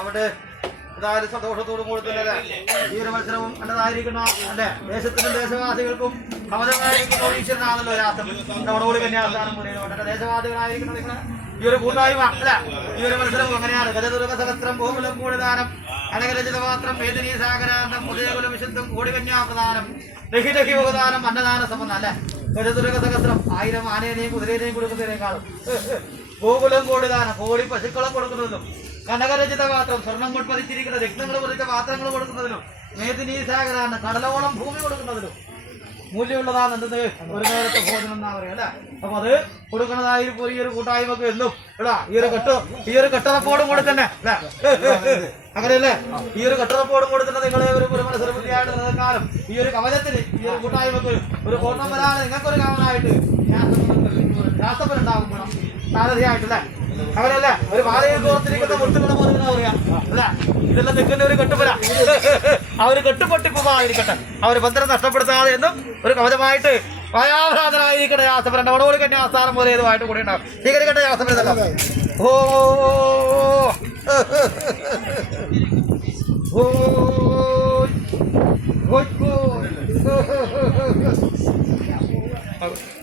അവിടെ അതായത് സന്തോഷത്തോടും കൂടി തന്നെ ഈ ഒരു മത്സരവും നല്ലതായിരിക്കുന്ന അല്ലെ ദേശത്തിനും ദേശവാസികൾക്കും സമതമായിരിക്കുന്ന ഈശ്വരനാണല്ലോ രാത്രം നമ്മുടെ കന്യാസ്ഥാനം മുന്നേറുന്നുണ്ട്. ദേശവാസികളായിരിക്കുന്ന നിങ്ങളെ ഈ ഒരു കൂട്ടായ്മ അല്ല ഈ ഒരു മത്സരവും അങ്ങനെയാണ്. ഗജദുർഗ സഹസ്രം ഗോകുലം കൂടിദാനം അനകരചിതപാത്രം വേദിനീ സാഗരാന്തം ഉദയകുല വിശുദ്ധം കോടികന്യാപ്രദാനം രഹിരഹി ഉപദാനം അന്നദാന സമന്ന അല്ലെ. ഗജദുർഗ സഹസ്രം 1000 ആനേനെയും കുതിരേനെയും കൊടുക്കുന്നതിനേക്കാളും ഗോകുലം കോടിദാനം കോടി പശുക്കളും കൊടുക്കുന്നതിലും കനകരചിത പാത്രം സ്വർണം കൊണ്ട് പതിച്ചിരിക്കുന്ന രക്തങ്ങൾ പതിച്ച പാത്രങ്ങൾ കൊടുക്കുന്നതിലും മേദിനീ സാഗരാണ് കടലോളം ഭൂമി കൊടുക്കുന്നതിലും മൂല്യമുള്ളതാണ് എന്തെന്ന് ഒരു നേരത്തെ ഭോജനം എന്നാ പറയാ അല്ലെ. അപ്പൊ അത് കൊടുക്കുന്നതായി ഈ ഒരു കൂട്ടായ്മക്ക് എന്നും എടാ ഈ ഒരു കെട്ടറപ്പോടും കൊടുക്കന്നെ അല്ലെ. അങ്ങനെയല്ലേ ഈ ഒരു കെട്ടറപ്പോടും കൊടുക്കുന്ന നിങ്ങളെ ഒരു മത്സരബുദ്ധിയായിട്ട് നിൽക്കാനും ഈ ഒരു കവചത്തിന് ഈ ഒരു കൂട്ടായ്മക്ക് ഒരു കോട്ടം വരാണ് നിങ്ങൾക്കൊരു കാവനായിട്ട് രാസപ്പനുണ്ടാകും ഗുണം സാരഥിയായിട്ടല്ലേ. അങ്ങനെയല്ലേ ഒരു പാലയിൽ കോർത്തിരിക്കുന്ന മുട്ടുകളെ പോലെ പറയാ അല്ല. ഇതെല്ലാം നിൽക്കുന്ന ഒരു കെട്ടുപുര ആ ഒരു കെട്ടുപൊട്ടിപ്പുമായിരിക്കട്ടെ ആ ഒരു ബന്ധനം നഷ്ടപ്പെടുത്താതെ എന്നും ഒരു കവചമായിട്ട് ഭയാഭ്രാന്തനായിരിക്കട്ടെ രാസപരന്റെ വടവോളി കന്യാസ്ഥാനം പോലെ ഏതുമായിട്ട് കൂടി ഉണ്ടാവും. സ്വീകരിക്കട്ടെ രാസപരല്ല. ഓ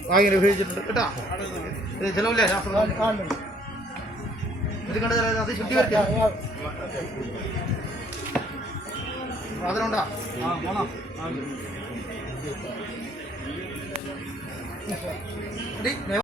വാങ്ങി ഉപയോഗിച്ചിട്ടുണ്ട് കേട്ടാ. ചെലവില്ലേ രാസപരം ഇത് കണ്ട അത് ശുദ്ധി വരട്ടെ അതിനുണ്ടാ